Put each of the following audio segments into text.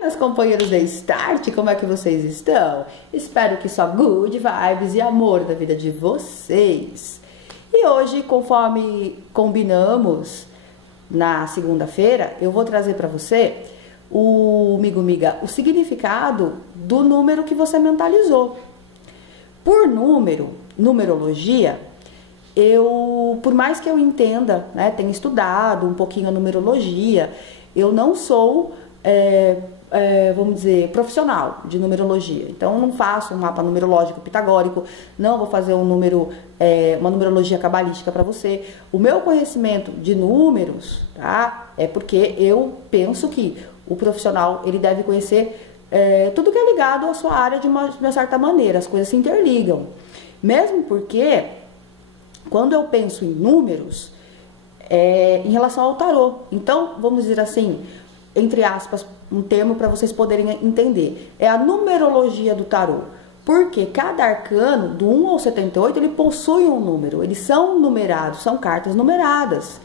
Meus companheiros da Start, como é que vocês estão? Espero que só good vibes e amor da vida de vocês. E hoje, conforme combinamos na segunda-feira, eu vou trazer para você o significado do número que você mentalizou. Por numerologia, por mais que eu entenda, né, tenha estudado um pouquinho a numerologia, eu não sou vamos dizer, profissional de numerologia. Então, eu não faço um mapa numerológico pitagórico, não vou fazer uma numerologia cabalística para você. O meu conhecimento de números, tá? É porque eu penso que o profissional, ele deve conhecer tudo que é ligado à sua área de uma certa maneira, as coisas se interligam. Mesmo porque, quando eu penso em números, em relação ao tarô, então, vamos dizer assim, entre aspas, um termo para vocês poderem entender. É a numerologia do tarô. Porque cada arcano, do 1 ao 78, ele possui um número. Eles são numerados, são cartas numeradas.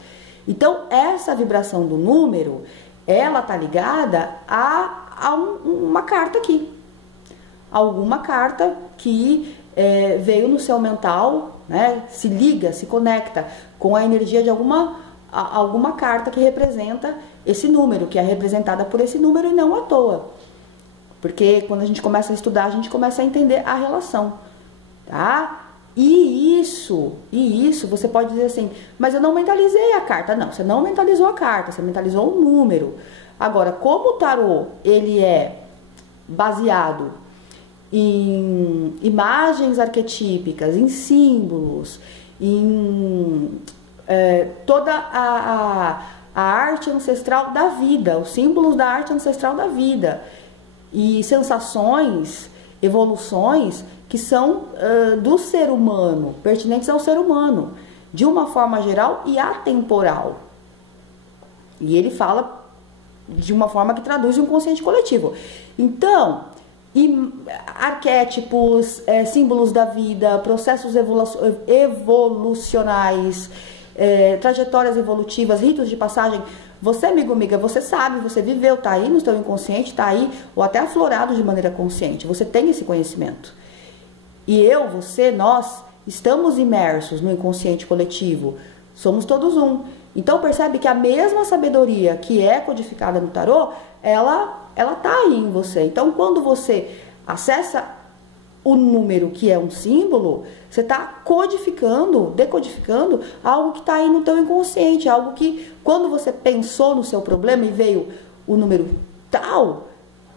Então, essa vibração do número, ela tá ligada a uma carta aqui. Alguma carta que veio no seu mental, né? Se liga, se conecta com a energia de alguma carta que representa esse número, que é representada por esse número e não à toa. Porque quando a gente começa a estudar, a gente começa a entender a relação, tá? E isso, você pode dizer assim, mas eu não mentalizei a carta. Não, você não mentalizou a carta, você mentalizou um número. Agora, como o tarô, ele é baseado em imagens arquetípicas, em símbolos, em toda a arte ancestral da vida, os símbolos da arte ancestral da vida e sensações, evoluções que são do ser humano, pertinentes ao ser humano, de uma forma geral e atemporal. E ele fala de uma forma que traduz o inconsciente coletivo. Então, arquétipos, símbolos da vida, processos evolucionais, trajetórias evolutivas, ritos de passagem. Você, amiga, você sabe, você viveu, tá aí no seu inconsciente, tá aí, ou até aflorado de maneira consciente. Você tem esse conhecimento. E eu, você, nós estamos imersos no inconsciente coletivo. Somos todos um. Então percebe que a mesma sabedoria que é codificada no tarô, ela tá aí em você. Então quando você acessa o número que é um símbolo, você está decodificando algo que está aí no teu inconsciente, algo que quando você pensou no seu problema e veio o número tal,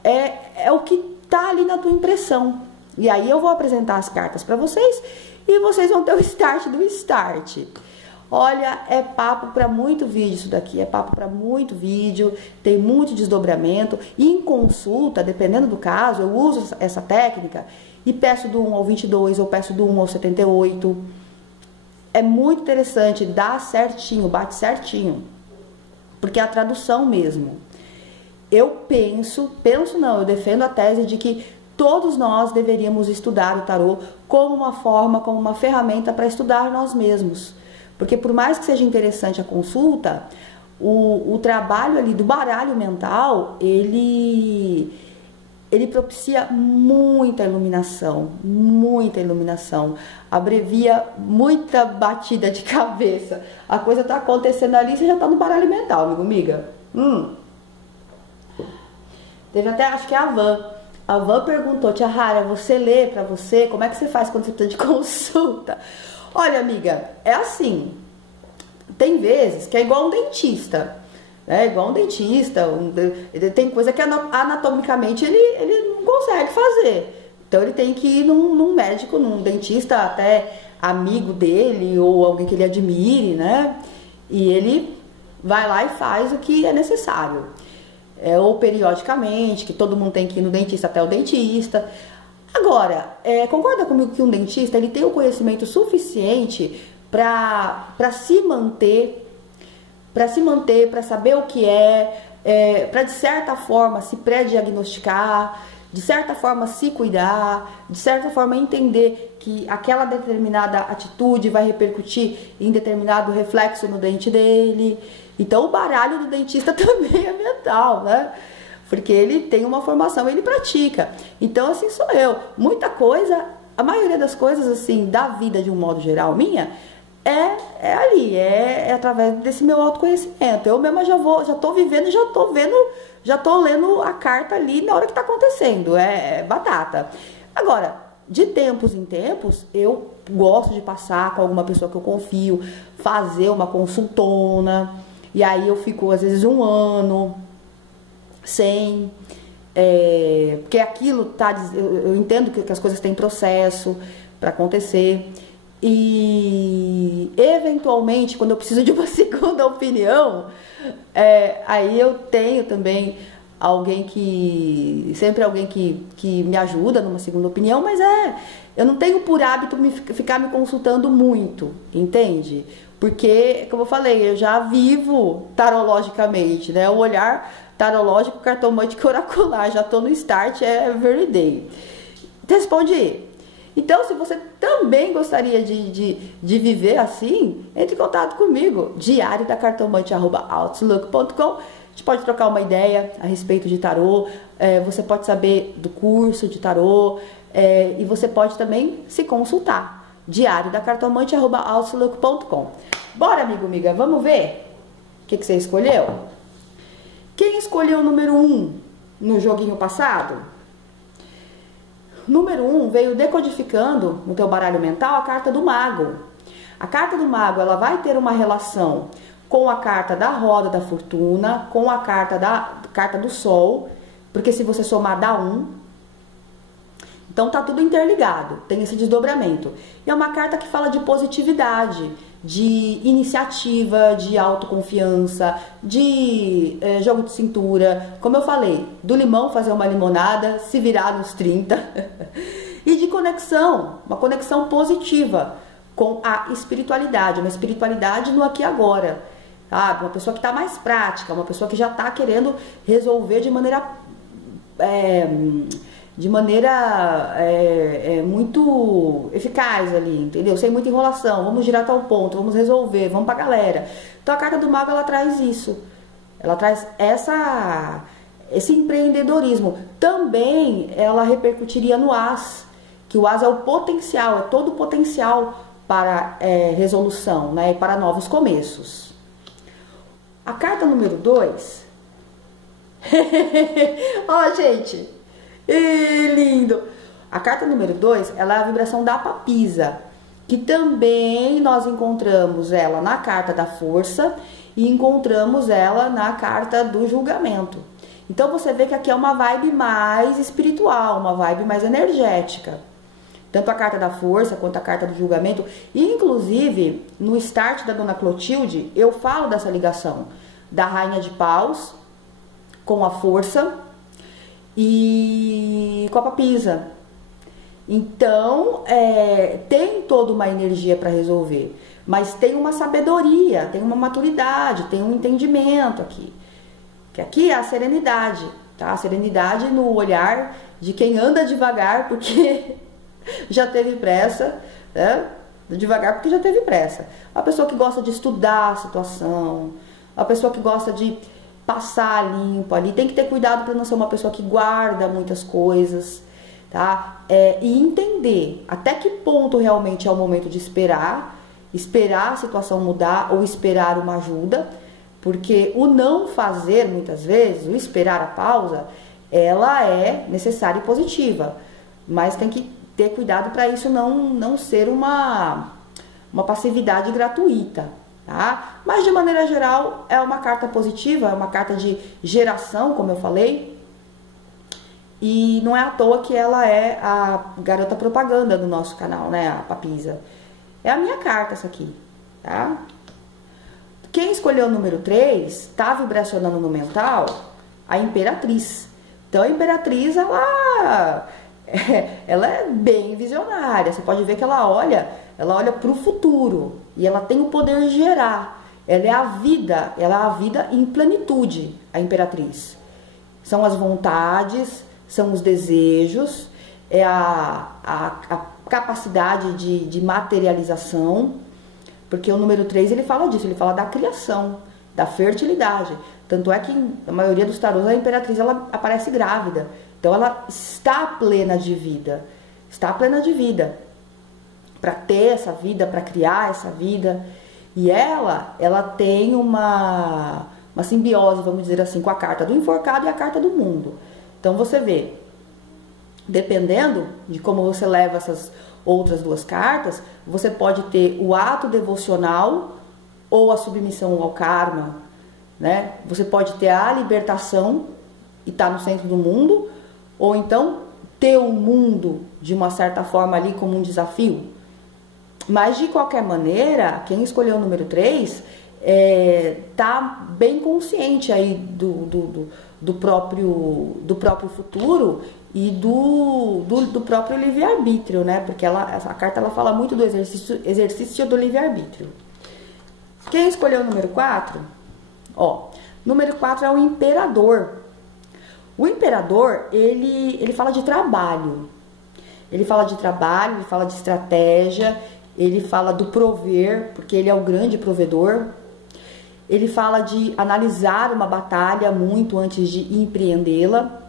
é o que está ali na tua impressão. E aí eu vou apresentar as cartas para vocês e vocês vão ter o start do start. Olha, é papo para muito vídeo isso daqui, é papo para muito vídeo, tem muito desdobramento. E em consulta, dependendo do caso, eu uso essa técnica e peço do 1 ao 22 ou peço do 1 ao 78. É muito interessante, dá certinho, bate certinho, porque é a tradução mesmo. Eu defendo a tese de que todos nós deveríamos estudar o tarô como uma ferramenta para estudar nós mesmos. Porque por mais que seja interessante a consulta, o trabalho ali do baralho mental, ele propicia muita iluminação, abrevia muita batida de cabeça. A coisa tá acontecendo ali, você já tá no baralho mental, amiga. Teve até, acho que é a Van. A Van perguntou, Tia Rara, você lê pra você? Como é que você faz quando você precisa de consulta? Olha, amiga, é assim, tem vezes que é igual um dentista, né? Igual um dentista, tem coisa que anatomicamente ele não consegue fazer. Então ele tem que ir num médico, num dentista, até amigo dele ou alguém que ele admire, né? E ele vai lá e faz o que é necessário. Ou periodicamente, que todo mundo tem que ir no dentista até o dentista. Agora, concorda comigo que um dentista ele tem o conhecimento suficiente para se manter, para saber o que para de certa forma se pré-diagnosticar, de certa forma se cuidar, de certa forma entender que aquela determinada atitude vai repercutir em determinado reflexo no dente dele. Então o baralho do dentista também é mental, né? porque ele tem uma formação, ele pratica. Então, assim sou eu. Muita coisa, a maioria das coisas, assim, da vida de um modo geral, minha, é ali, é através desse meu autoconhecimento. Eu mesma já tô vivendo, já tô lendo a carta ali na hora que tá acontecendo. É batata. Agora, de tempos em tempos, eu gosto de passar com alguma pessoa que eu confio, fazer uma consultona, e aí eu fico às vezes um ano sem, porque aquilo tá, eu entendo que as coisas têm processo para acontecer, e eventualmente quando eu preciso de uma segunda opinião, aí eu tenho também alguém sempre alguém que me ajuda numa segunda opinião, mas eu não tenho por hábito ficar me consultando muito, entende? Porque, como eu falei, eu já vivo tarologicamente, né? O olhar tarológico, cartomântico e oracular, já tô no start, everyday. Responde. Então, se você também gostaria de viver assim, entre em contato comigo, diariodacartomante@outlook.com. A gente pode trocar uma ideia a respeito de tarô, você pode saber do curso de tarô, e você pode também se consultar, diariodacartomante@outlook.com. Bora, amiga, vamos ver o que você escolheu? Quem escolheu o número 1 no joguinho passado? Número 1 veio decodificando no teu baralho mental a carta do mago. A carta do mago, ela vai ter uma relação com a carta da roda da fortuna, com a carta do sol, porque se você somar dá 1. Então tá tudo interligado, tem esse desdobramento. E é uma carta que fala de positividade, de iniciativa, de autoconfiança, de jogo de cintura. Como eu falei, do limão fazer uma limonada, se virar nos 30. E de conexão, uma conexão positiva com a espiritualidade, uma espiritualidade no aqui e agora. Sabe? Uma pessoa que está mais prática, uma pessoa que já está querendo resolver de maneira muito eficaz ali, entendeu? Sem muita enrolação, vamos direto ao ponto, vamos resolver, vamos pra galera. Então a carta do mago, ela traz isso, ela traz esse empreendedorismo. Também ela repercutiria no as, que o as é o potencial, é todo o potencial para resolução, né? E para novos começos. A carta número 2, ó, gente, lindo! A carta número 2, ela é a vibração da papisa, que também nós encontramos ela na carta da força e encontramos ela na carta do julgamento. Então você vê que aqui é uma vibe mais espiritual, uma vibe mais energética. Tanto a carta da força quanto a carta do julgamento. E inclusive, no start da Dona Clotilde, eu falo dessa ligação da Rainha de Paus com a força e com a papisa. Então, tem toda uma energia para resolver, mas tem uma sabedoria, tem uma maturidade, tem um entendimento aqui. Que aqui é a serenidade, tá? A serenidade no olhar de quem anda devagar, porque já teve pressa, né? Devagar porque já teve pressa. A pessoa que gosta de estudar a situação, a pessoa que gosta de passar limpo ali, tem que ter cuidado para não ser uma pessoa que guarda muitas coisas, tá? E entender até que ponto realmente é o momento de esperar a situação mudar ou esperar uma ajuda, porque o não fazer, muitas vezes, o esperar a pausa, ela é necessária e positiva, mas tem que ter cuidado para isso não ser uma passividade gratuita, tá? Mas de maneira geral é uma carta positiva, é uma carta de geração, como eu falei, e não é à toa que ela é a garota propaganda do nosso canal, né, a Papisa. É a minha carta essa aqui, tá? Quem escolheu o número 3 tá vibracionando no mental a Imperatriz. Então a Imperatriz, ela é bem visionária. Você pode ver que ela olha para o futuro e ela tem o poder de gerar. Ela é a vida em plenitude, a Imperatriz. São as vontades, são os desejos, é a capacidade de materialização, porque o número 3 ele fala disso, ele fala da criação, da fertilidade. Tanto é que a maioria dos tarôs, a Imperatriz, ela aparece grávida. Então ela está plena de vida. Está plena de vida. Para ter essa vida, para criar essa vida. E ela tem uma simbiose, vamos dizer assim, com a carta do enforcado e a carta do mundo. Então você vê, dependendo de como você leva essas outras duas cartas, você pode ter o ato devocional ou a submissão ao karma, né? Você pode ter a libertação e estar no centro do mundo, ou então ter o mundo de uma certa forma ali como um desafio. Mas de qualquer maneira, quem escolheu o número 3 tá bem consciente aí do próprio futuro e do próprio livre-arbítrio, né? Porque essa carta ela fala muito do exercício do livre-arbítrio. Quem escolheu o número 4? Número 4 é o imperador. O imperador, ele fala de trabalho. Ele fala de trabalho, ele fala de estratégia, ele fala do prover, porque ele é o grande provedor. Ele fala de analisar uma batalha muito antes de empreendê-la.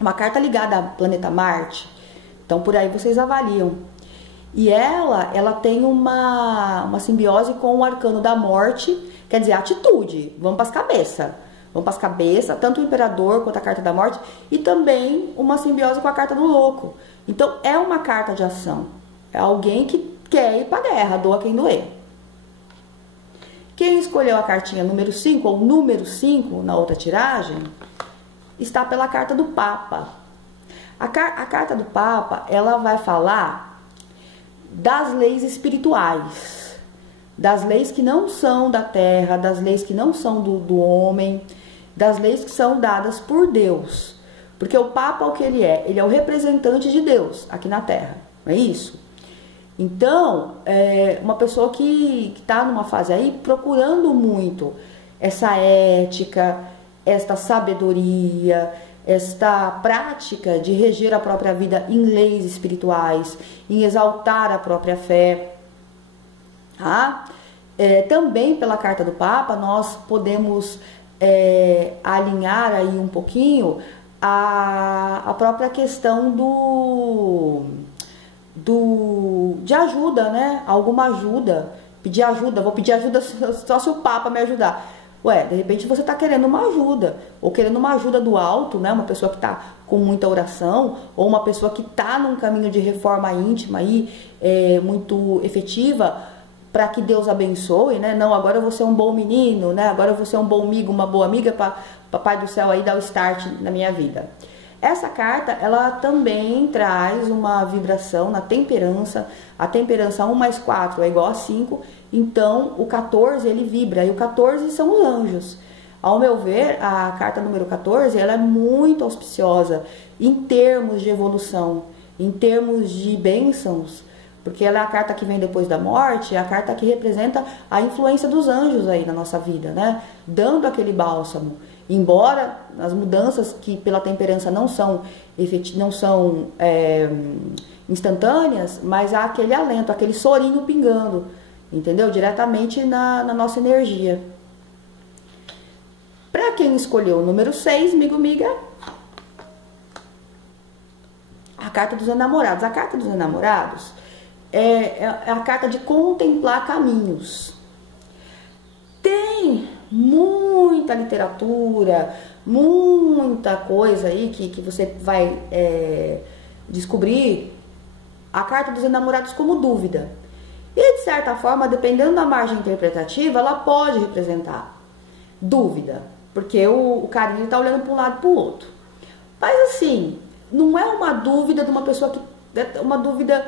Uma carta ligada ao planeta Marte. Então, por aí vocês avaliam. E ela tem uma simbiose com o arcano da morte, quer dizer, atitude. Vamos para as cabeças. Vamos para as cabeças, tanto o imperador quanto a carta da morte. E também uma simbiose com a carta do louco. Então, é uma carta de ação. É alguém que quer ir para a guerra, doa quem doer. Quem escolheu a cartinha número 5, ou número 5 na outra tiragem, está pela carta do Papa. A carta do Papa, ela vai falar das leis espirituais, das leis que não são da terra, das leis que não são do homem, das leis que são dadas por Deus. Porque o Papa, o que ele é? Ele é o representante de Deus aqui na terra, não é isso? Então, uma pessoa que está numa fase aí procurando muito essa ética, esta sabedoria, esta prática de reger a própria vida em leis espirituais, em exaltar a própria fé. Tá? Também pela carta do Papa nós podemos alinhar aí um pouquinho a própria questão de ajuda, né? Alguma ajuda, pedir ajuda, vou pedir ajuda só se o Papa me ajudar. De repente você está querendo uma ajuda, ou querendo uma ajuda do alto, né? Uma pessoa que está com muita oração, ou uma pessoa que está num caminho de reforma íntima aí, muito efetiva, para que Deus abençoe, né? Não, agora eu vou ser um bom menino, né? Agora eu vou ser um bom amigo, uma boa amiga, para Papai do Céu aí dar o start na minha vida. Essa carta, ela também traz uma vibração na temperança. A temperança 1 mais 4 é igual a 5. Então, o 14, ele vibra. E o 14 são os anjos. Ao meu ver, a carta número 14, ela é muito auspiciosa em termos de evolução, em termos de bênçãos. Porque ela é a carta que vem depois da morte, é a carta que representa a influência dos anjos aí na nossa vida, né? Dando aquele bálsamo. Embora as mudanças que pela temperança não são instantâneas, mas há aquele alento, aquele sorinho pingando, entendeu? Diretamente na nossa energia. Para quem escolheu o número 6, amiga, a carta dos enamorados. A carta dos enamorados é a carta de contemplar caminhos. Tem muita literatura, muita coisa aí que você vai descobrir a carta dos enamorados como dúvida. E de certa forma, dependendo da margem interpretativa, ela pode representar dúvida, porque o carinha está olhando para um lado e para o outro. Mas assim, não é uma dúvida de uma pessoa que uma dúvida,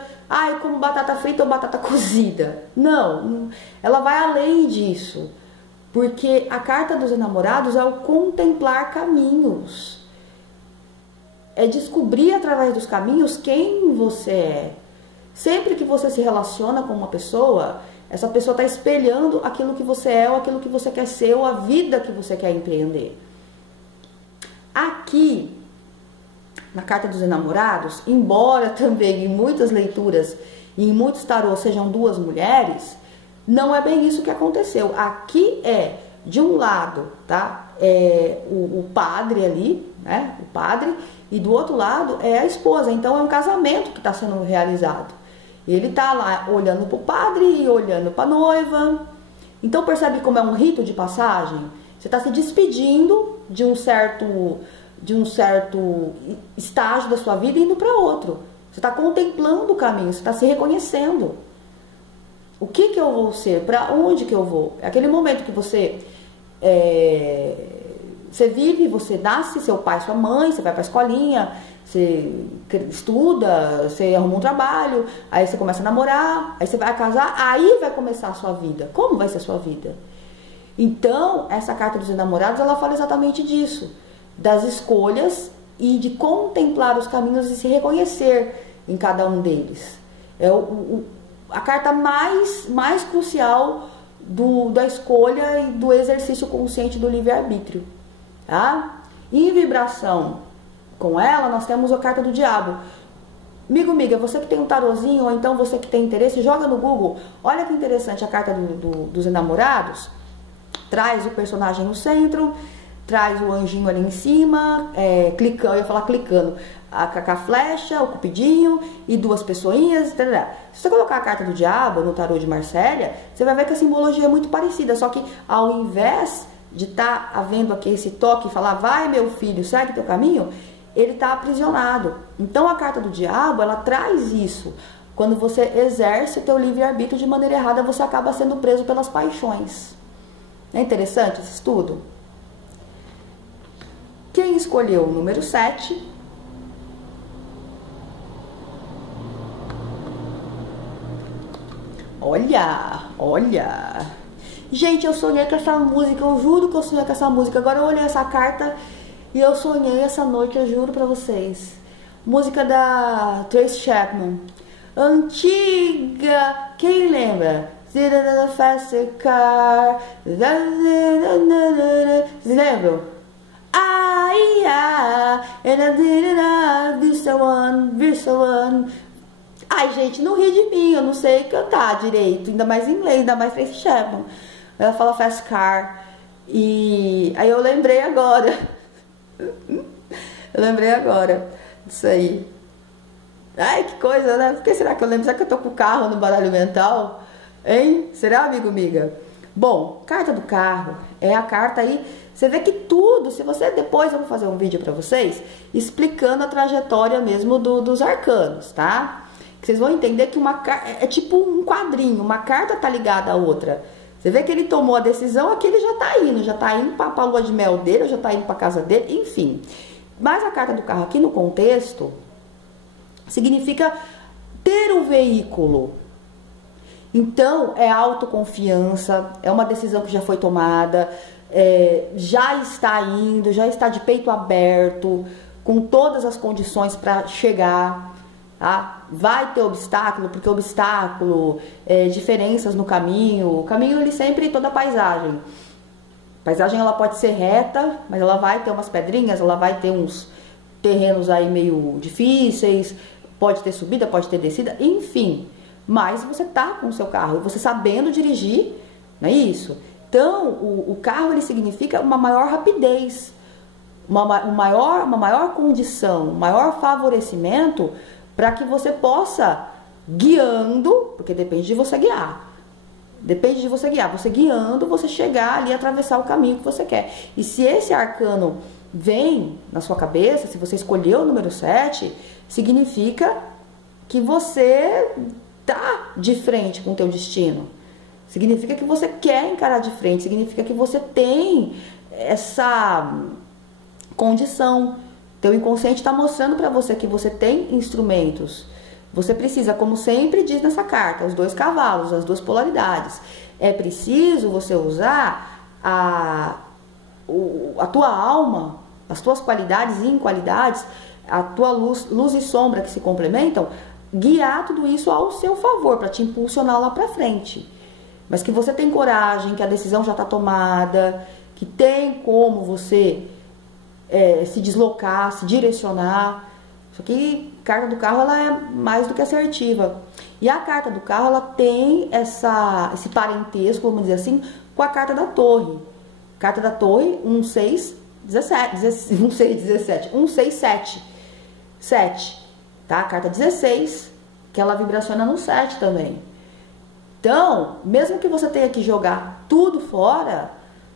como batata frita ou batata cozida. Não, ela vai além disso. Porque a carta dos enamorados é o contemplar caminhos. É descobrir através dos caminhos quem você é. Sempre que você se relaciona com uma pessoa, essa pessoa está espelhando aquilo que você é, ou aquilo que você quer ser, ou a vida que você quer empreender. Aqui, na carta dos enamorados, embora também em muitas leituras e em muitos tarôs sejam duas mulheres, não é bem isso que aconteceu. Aqui é de um lado, tá? O padre ali, né? O padre, e do outro lado é a esposa. Então é um casamento que está sendo realizado. Ele tá lá olhando para o padre e olhando para a noiva. Então percebe como é um rito de passagem? Você está se despedindo de um certo estágio da sua vida e indo para outro. Você está contemplando o caminho, você está se reconhecendo. O que eu vou ser? Para onde que eu vou? É aquele momento que você vive, você nasce, seu pai, sua mãe, você vai para a escolinha, você estuda, você arruma um trabalho, aí você começa a namorar, aí você vai casar, aí vai começar a sua vida. Como vai ser a sua vida? Então, essa carta dos enamorados, ela fala exatamente disso, das escolhas e de contemplar os caminhos e se reconhecer em cada um deles. É a carta mais crucial da escolha e do exercício consciente do livre-arbítrio, tá? Em vibração com ela, nós temos a carta do diabo. Amiga, você que tem um tarozinho, ou então você que tem interesse, joga no Google. Olha que interessante a carta dos enamorados. Traz o personagem no centro, traz o anjinho ali em cima, clicando, eu ia falar clicando, com a flecha, o cupidinho e duas pessoinhas, etc. Se você colocar a carta do diabo no tarô de Marsella, você vai ver que a simbologia é muito parecida, só que ao invés de estar havendo aqui esse toque e falar, vai meu filho, segue teu caminho, ele está aprisionado. Então a carta do diabo, ela traz isso. Quando você exerce teu livre-arbítrio de maneira errada, você acaba sendo preso pelas paixões. É interessante esse estudo? Quem escolheu o número 7? Olha. Gente, eu sonhei com essa música, eu juro que eu sonhei com essa música. Agora eu olhei essa carta e eu sonhei essa noite, eu juro pra vocês. Música da Tracy Chapman. Antiga, quem lembra? Faster car. Vocês lembram? Ai, gente, não ri de mim, eu não sei cantar direito, ainda mais em inglês, ainda mais Tracy Chapman. Ela fala fast car. E aí eu lembrei agora. Disso aí. Ai, que coisa, né? Por que será que eu lembro? Será que eu tô com o carro no baralho mental? Hein? Será, amiga? Bom, carta do carro é a carta aí. Você vê que tudo, se você depois eu vou fazer um vídeo pra vocês explicando a trajetória mesmo dos arcanos, tá? Que vocês vão entender que é tipo um quadrinho, uma carta tá ligada à outra. Você vê que ele tomou a decisão, aqui ele já tá indo pra lua de mel dele, já tá indo pra casa dele, enfim. Mas a carta do carro aqui no contexto significa ter um veículo. Então, é autoconfiança, é uma decisão que já foi tomada, já está indo, já está de peito aberto, com todas as condições para chegar, tá? Vai ter obstáculo, porque obstáculo, diferenças no caminho, o caminho ele sempre, toda a paisagem. A paisagem ela pode ser reta, mas ela vai ter umas pedrinhas, ela vai ter uns terrenos aí meio difíceis, pode ter subida, pode ter descida, enfim. Mas você tá com o seu carro, você sabendo dirigir, não é isso? Então, o carro ele significa uma maior rapidez, uma maior condição, um maior favorecimento para que você possa, guiando, porque depende de você guiar. Depende de você guiar. Você guiando, você chegar ali e atravessar o caminho que você quer. E se esse arcano vem na sua cabeça, se você escolheu o número 7, significa que você tá de frente com o teu destino. Significa que você quer encarar de frente, significa que você tem essa condição. Teu inconsciente está mostrando para você que você tem instrumentos. Você precisa, como sempre diz nessa carta, os dois cavalos, as duas polaridades. É preciso você usar a tua alma, as tuas qualidades e inqualidades, a tua luz e sombra que se complementam, guiar tudo isso ao seu favor, para te impulsionar lá para frente. Mas que você tem coragem, que a decisão já está tomada, que tem como você se deslocar, se direcionar. Só que a carta do carro ela é mais do que assertiva. E a carta do carro ela tem esse parentesco, vamos dizer assim, com a carta da torre. Carta da Torre, 167, 7, tá? Carta 16, que ela vibraciona no 7 também. Então, mesmo que você tenha que jogar tudo fora,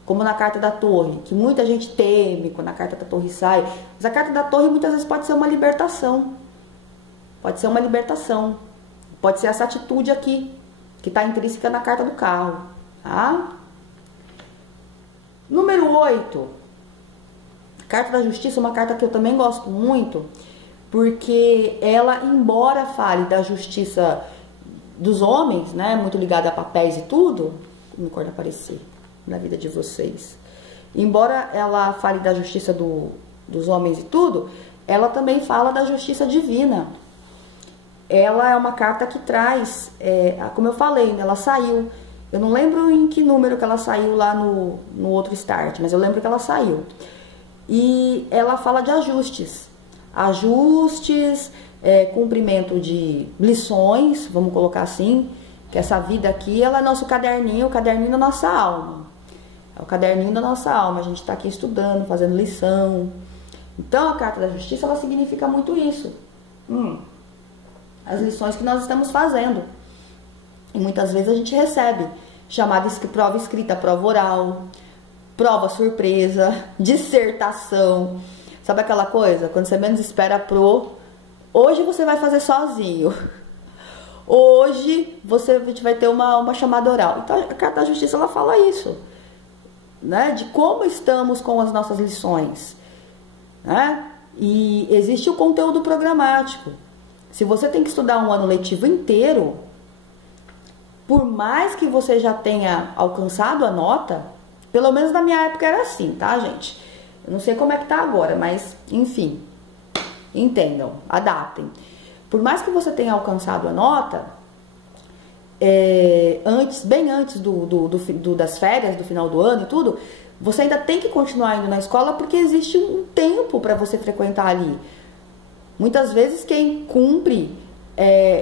como na Carta da Torre, que muita gente teme quando a Carta da Torre sai, mas a Carta da Torre muitas vezes pode ser uma libertação. Pode ser uma libertação. Pode ser essa atitude aqui, que está intrínseca na Carta do Carro, tá? Número 8. Carta da Justiça, uma carta que eu também gosto muito, porque ela, embora fale da justiça dos homens, né, muito ligada a papéis e tudo, como pode aparecer na vida de vocês, embora ela fale da justiça dos homens e tudo, ela também fala da justiça divina. Ela é uma carta que traz, como eu falei, né, ela saiu, eu não lembro em que número que ela saiu lá no outro start, mas eu lembro que ela saiu. E ela fala de ajustes, cumprimento de lições, vamos colocar assim, que essa vida aqui, ela é nosso caderninho, o caderninho da nossa alma. É o caderninho da nossa alma, a gente está aqui estudando, fazendo lição. Então, a Carta da Justiça, ela significa muito isso. As lições que nós estamos fazendo. E muitas vezes a gente recebe chamada prova escrita, prova oral, prova surpresa, dissertação. Sabe aquela coisa? Quando você menos espera hoje você vai fazer sozinho. Hoje a gente vai ter uma chamada oral. Então a Carta da Justiça, ela fala isso, né? De como estamos com as nossas lições, né? E existe o conteúdo programático. Se você tem que estudar um ano letivo inteiro, por mais que você já tenha alcançado a nota, pelo menos na minha época era assim, tá, gente? Eu não sei como é que tá agora, mas, enfim, entendam, adaptem. Por mais que você tenha alcançado a nota, bem antes das férias, do final do ano e tudo, você ainda tem que continuar indo na escola porque existe um tempo para você frequentar ali. Muitas vezes quem cumpre,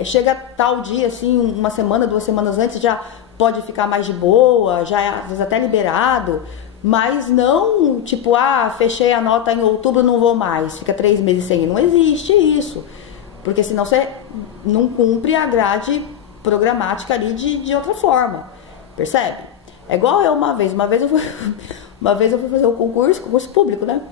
chega tal dia, assim, uma semana, 2 semanas antes, já pode ficar mais de boa, já é às vezes até liberado, mas não tipo, fechei a nota em outubro, não vou mais, fica 3 meses sem ir. Não existe isso, porque senão você não cumpre a grade programática ali de outra forma, percebe? É igual eu uma vez eu fui fazer o concurso público, né?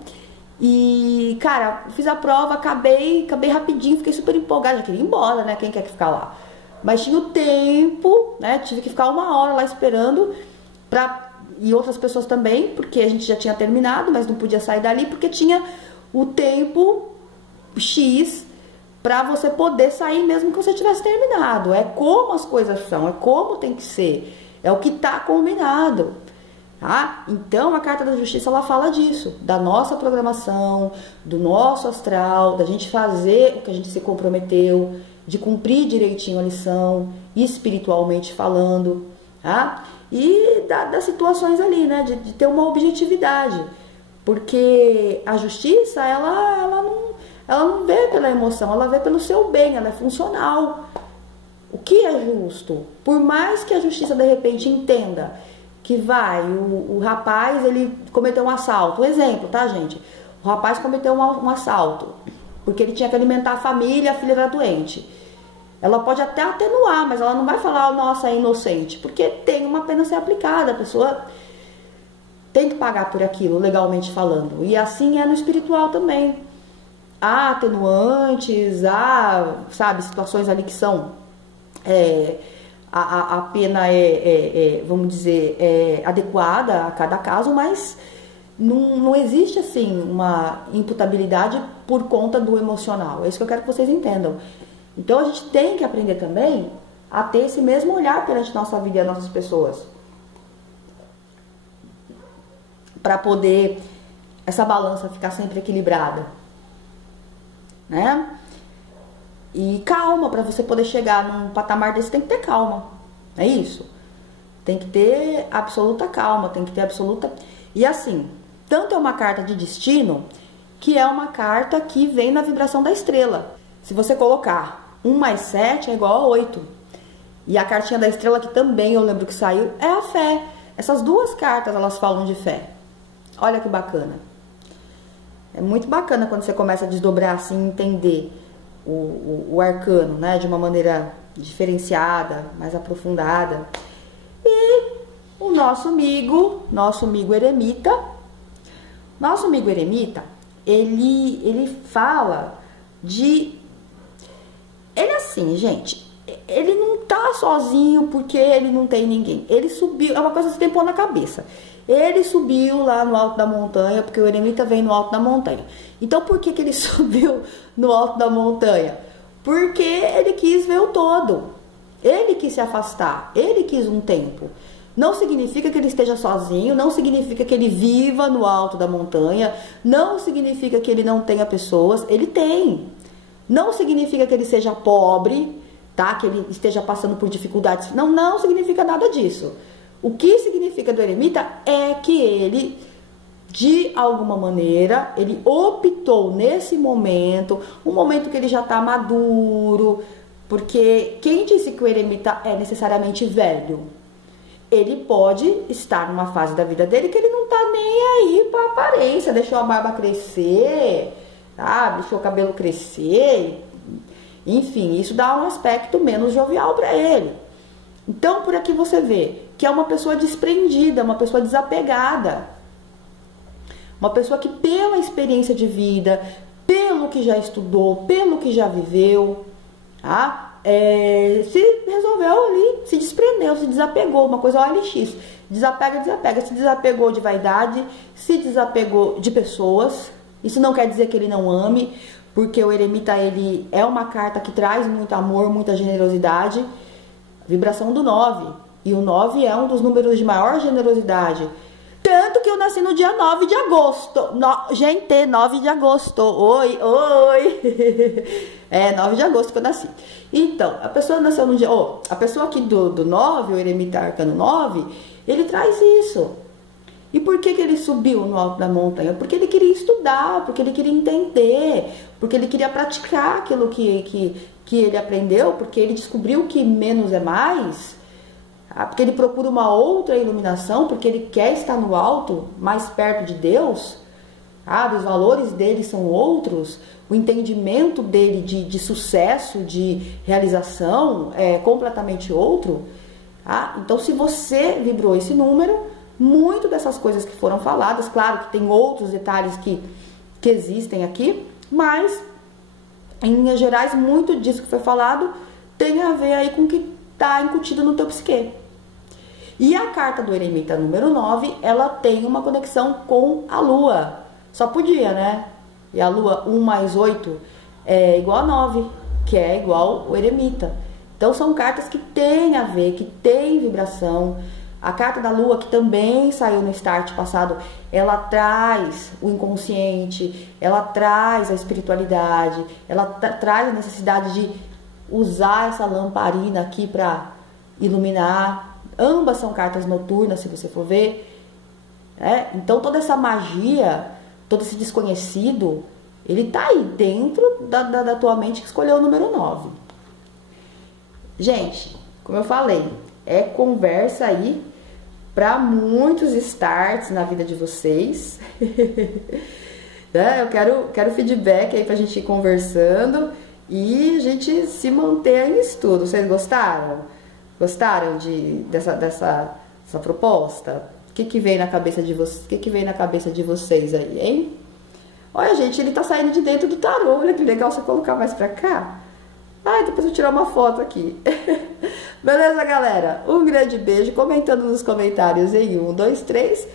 E, cara, fiz a prova, acabei rapidinho, fiquei super empolgada, já queria ir embora, né? Quem quer que ficar lá? Mas tinha o tempo, né? Tive que ficar 1 hora lá esperando e outras pessoas também, porque a gente já tinha terminado, mas não podia sair dali, porque tinha o tempo X pra você poder sair mesmo que você tivesse terminado. É como as coisas são, é como tem que ser, é o que tá combinado. Tá? Então a Carta da Justiça, ela fala disso, da nossa programação, do nosso astral, da gente fazer o que a gente se comprometeu, de cumprir direitinho a lição, espiritualmente falando, tá? E das situações ali, né, de ter uma objetividade, porque a justiça, ela não vê pela emoção, ela vê pelo seu bem, ela é funcional. O que é justo? Por mais que a justiça de repente entenda que o rapaz, ele cometeu um assalto. Um exemplo, tá, gente? O rapaz cometeu um assalto, porque ele tinha que alimentar a família, a filha era doente. Ela pode até atenuar, mas ela não vai falar, nossa, é inocente, porque tem uma pena a ser aplicada, a pessoa tem que pagar por aquilo, legalmente falando. E assim é no espiritual também. Há atenuantes, sabe, situações ali que são... A pena vamos dizer, adequada a cada caso, mas não existe assim uma imputabilidade por conta do emocional. É isso que eu quero que vocês entendam. Então a gente tem que aprender também a ter esse mesmo olhar perante nossa vida e as nossas pessoas, para poder essa balança ficar sempre equilibrada, né? E calma, para você poder chegar num patamar desse, tem que ter calma. É isso. Tem que ter absoluta calma, tem que ter absoluta... E assim, tanto é uma carta de destino, que é uma carta que vem na vibração da estrela. Se você colocar 1 mais 7 é igual a 8. E a cartinha da estrela, que também eu lembro que saiu, é a fé. Essas duas cartas, elas falam de fé. Olha que bacana. É muito bacana quando você começa a desdobrar assim, entender o arcano, né? De uma maneira diferenciada, mais aprofundada. E o nosso amigo eremita, ele fala de... Ele assim, gente, ele não tá sozinho porque ele não tem ninguém. Ele subiu, é uma coisa que você tem que pôr na cabeça. Ele subiu lá no alto da montanha, porque o eremita vem no alto da montanha. Então, por que ele subiu no alto da montanha? Porque ele quis ver o todo. Ele quis se afastar, ele quis um tempo. Não significa que ele esteja sozinho, não significa que ele viva no alto da montanha, não significa que ele não tenha pessoas, ele tem. Não significa que ele seja pobre, tá? Que ele esteja passando por dificuldades. Não significa nada disso. O que significa do eremita é que ele, de alguma maneira, ele optou nesse momento, um momento que ele já está maduro, porque quem disse que o eremita é necessariamente velho? Ele pode estar numa fase da vida dele que ele não tá nem aí pra aparência, deixou a barba crescer, tá? Deixou o cabelo crescer, enfim, isso dá um aspecto menos jovial para ele. Então, por aqui você vê que é uma pessoa desprendida, uma pessoa desapegada, uma pessoa que pela experiência de vida, pelo que já estudou, pelo que já viveu, tá? Se resolveu ali, se desprendeu, se desapegou, uma coisa OLX, desapega, se desapegou de vaidade, se desapegou de pessoas. Isso não quer dizer que ele não ame, porque o eremita, ele é uma carta que traz muito amor, muita generosidade, vibração do 9, e o 9 é um dos números de maior generosidade. Tanto que eu nasci no dia 9 de agosto. Gente, 9 de agosto. Oi. É 9 de agosto que eu nasci. Então, a pessoa nasceu no dia... a pessoa aqui do 9, o eremita arcano 9, ele traz isso. E por que ele subiu no alto da montanha? Porque ele queria estudar, porque ele queria entender, porque ele queria praticar aquilo que ele aprendeu, porque ele descobriu que menos é mais... Porque ele procura uma outra iluminação, porque ele quer estar no alto, mais perto de Deus, os valores dele são outros, o entendimento dele de sucesso, de realização é completamente outro. Então, se você vibrou esse número, muito dessas coisas que foram faladas, claro que tem outros detalhes que existem aqui, mas, em linhas gerais, muito disso que foi falado tem a ver aí com o que está incutido no teu psique. E a carta do eremita número 9, ela tem uma conexão com a lua. Só podia, né? E a lua 1 mais 8 é igual a 9, que é igual o eremita. Então são cartas que têm a ver, que têm vibração. A carta da lua, que também saiu no start passado, ela traz o inconsciente, ela traz a espiritualidade, ela traz a necessidade de usar essa lamparina aqui para iluminar. Ambas são cartas noturnas, se você for ver. Então toda essa magia, todo esse desconhecido, ele tá aí dentro da tua mente que escolheu o número 9. Gente, como eu falei, é conversa aí para muitos starts na vida de vocês. Eu quero feedback aí pra gente ir conversando e a gente se manter em estudo. Vocês gostaram? Gostaram dessa proposta? O que veio na cabeça de vocês? O que veio na cabeça de vocês aí, hein? Olha, gente, ele tá saindo de dentro do tarô. Olha que legal, você colocar mais pra cá. Depois eu vou tirar uma foto aqui. Beleza, galera? Um grande beijo. Comentando nos comentários em 1, 2, 3.